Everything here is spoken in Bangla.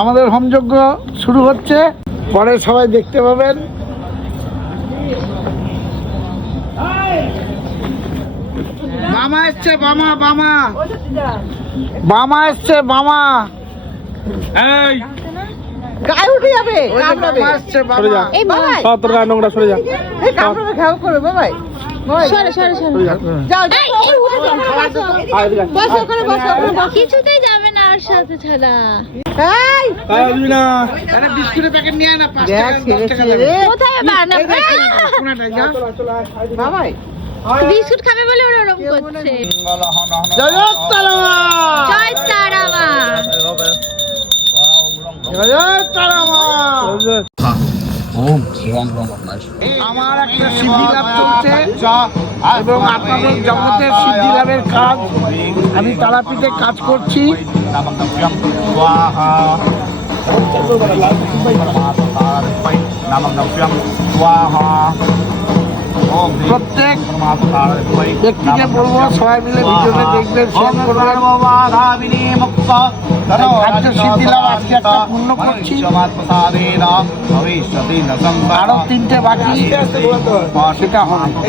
আমাদের হোমযজ্ঞ শুরু হচ্ছে, পরে সবাই দেখতে পাবেন। বামা এসছে, বামা বামা বামা এসছে, বামা এই গায়ে উঠে যাবে, কামড়াবে। বামা এসছে, বামা। এই বাবাই, তোর গায়ে নোংরা সরে যা। এই কামড়াবে, খেয়াল করবে বাবাই। সরে সরে সরে যাও যাও, এই উঠে যাও, বসো ওখানে, বসো ওখানে, বসো। কিছুতেই যাবে না আর সাথে ছাড়া। এই দিবি না। একটা বিস্কুটের প্যাকেট নিয়ে আয় না, 5 দেখ, টাকা 10 টাকা ছেড়ে লাগবে। রে। কোথায় বানা কোনাটায় যা। বাবাই, বিস্কুট খাবে বলে ওরা ওরকম করছে। জয় তারামা, জয় তারামা। জয় তারামা। আমার একটা সিদ্ধি লাভ চলছে এবং আপনাদের জগতের সিদ্ধি লাভের কাজ আমি তারাপীঠে কাজ করছি। প্রত্যেক ব্যক্তিকে বলবো সবাই মিলে ভিডিওটা দেখবেন, শেয়ার করবেন। খাদ্য সিদ্ধি লাভ আজকে একটা পূর্ণ করছি, আরো 3টে বাকি, সেটা হবে।